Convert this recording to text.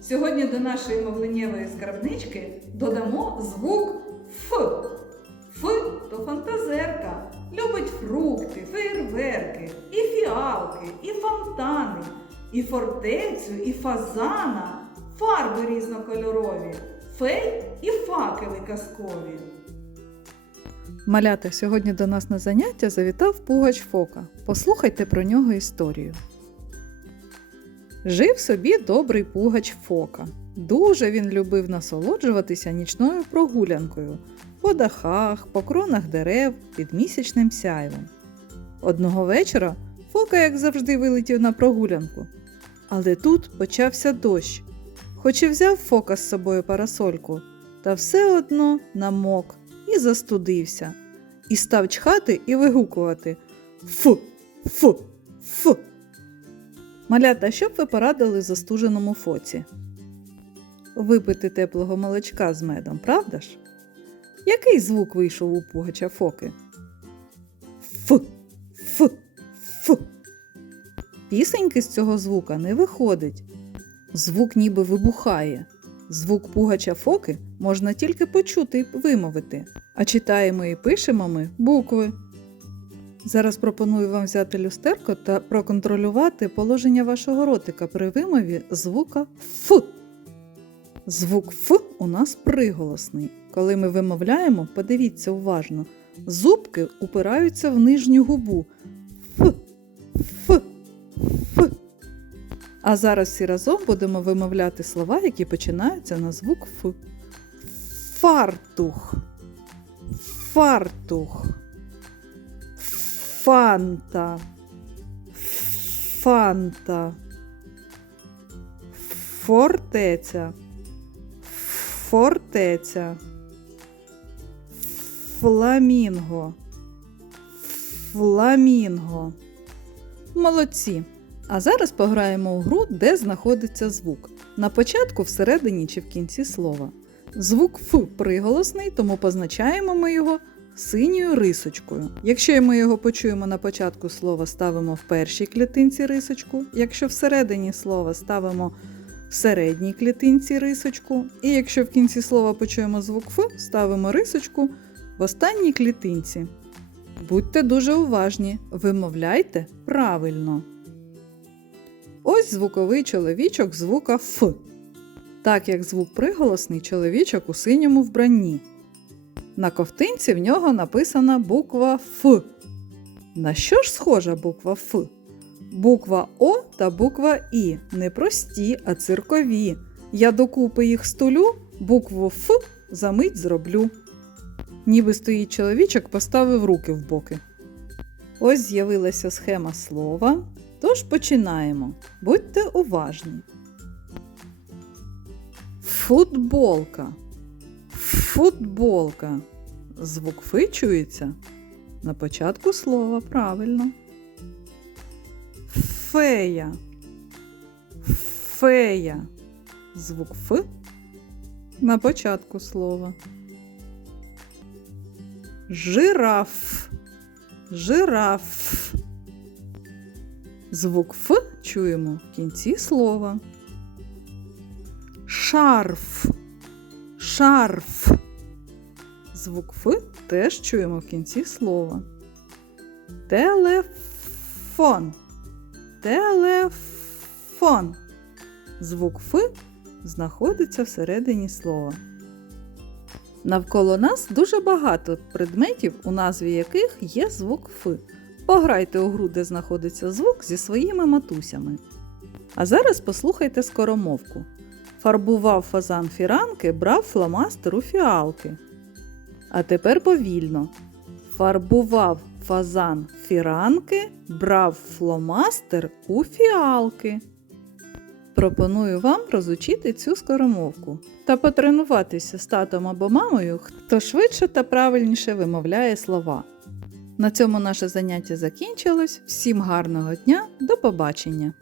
Сьогодні до нашої мовленнєвої скарбнички додамо звук Ф. Ф то фантазерка. Любить фрукти, фейерверки, і фіалки, і фонтани, і фортецю, і фазана, фарби різнокольорові, фей і факели казкові. Малята, сьогодні до нас на заняття завітав Пугач Фока. Послухайте про нього історію. Жив собі добрий Пугач Фока. Дуже він любив насолоджуватися нічною прогулянкою по дахах, по кронах дерев під місячним сяйвом. Одного вечора Фока, як завжди, вилетів на прогулянку. Але тут почався дощ. Хоч і взяв Фока з собою парасольку, та все одно намок і застудився, і став чхати і вигукувати Фу, фу, фу. Малята, що б ви порадили застуженому фоці? Випити теплого молочка з медом, правда ж? Який звук вийшов у пугача фоки? Ф, ф, ф. Пісеньки з цього звука не виходить. Звук ніби вибухає. Звук пугача фоки можна тільки почути і вимовити, а читаємо і пишемо ми букви. Зараз пропоную вам взяти люстерко та проконтролювати положення вашого ротика при вимові звука Ф. Звук Ф у нас приголосний. Коли ми вимовляємо, подивіться уважно, зубки упираються в нижню губу. Ф, Ф, Ф. А зараз всі разом будемо вимовляти слова, які починаються на звук Ф. Фартух. Фартух. Фанта. Фанта. Фортеця. Фортеця. Фламінго. Фламінго. Молодці. А зараз пограємо у гру, де знаходиться звук. На початку, всередині чи в кінці слова. Звук Ф приголосний, тому позначаємо ми його синьою рисочкою. Якщо ми його почуємо на початку слова, ставимо в першій клітинці рисочку. Якщо всередині слова ставимо в середній клітинці рисочку. І якщо в кінці слова почуємо звук Ф, ставимо рисочку в останній клітинці. Будьте дуже уважні, вимовляйте правильно. Ось звуковий чоловічок звука Ф. Так як звук приголосний чоловічок у синьому вбранні. На ковтинці в нього написана буква Ф. На що ж схожа буква Ф? Буква О та буква І не прості, а циркові. Я докупи їх стулю, букву Ф за мить зроблю. Ніби стоїть чоловічок, поставив руки в боки. Ось з'явилася схема слова. Тож починаємо. Будьте уважні. Футболка. Футболка. Звук фи чується на початку слова правильно. Фея. Фея. Звук Ф на початку слова. Жираф. Жираф. Звук Ф чуємо в кінці слова. Шарф. Шарф. Звук Ф теж чуємо в кінці слова. Телефон. Телефон. Звук Ф знаходиться всередині слова. Навколо нас дуже багато предметів, у назві яких є звук Ф. Пограйте у гру, де знаходиться звук зі своїми матусями. А зараз послухайте скоромовку. Фарбував фазан фіранки, брав фломастер у фіалки. А тепер повільно. Фарбував фазан фіранки, брав фломастер у фіалки. Пропоную вам розучити цю скоромовку та потренуватися з татом або мамою, хто швидше та правильніше вимовляє слова. На цьому наше заняття закінчилось. Всім гарного дня, до побачення!